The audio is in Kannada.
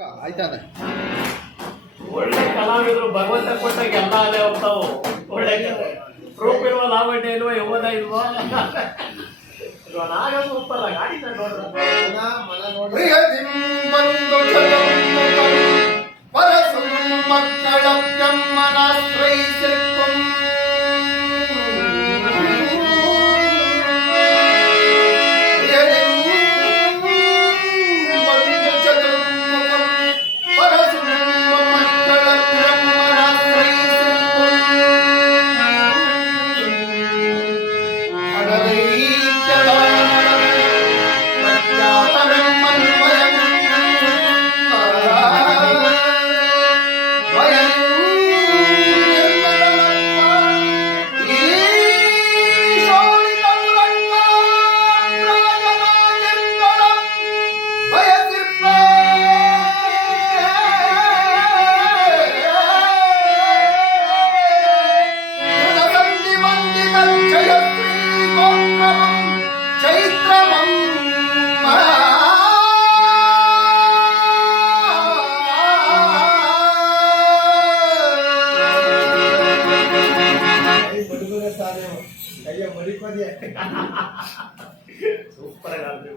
ಆಯ್ತಾನೆ. ಒಳ್ಳೆ ಕಲಾವಿದರು ಭಗವಂತ ಕೊಟ್ಟಾಗ ಎಲ್ಲ ಅಲ್ಲೇ ಹೋಗ್ತಾವು. ಒಳ್ಳೆ ಪ್ರೂಫ್ ಇಲ್ವಾ, ಲಾವಣ್ಯ ಇಲ್ವಾ, ಯೌವನ ಇಲ್ವಾ, ನಾಗ ಸೂಪರ್ ಗಾಡಿ ಸೂಪರ್ ಆಗಿ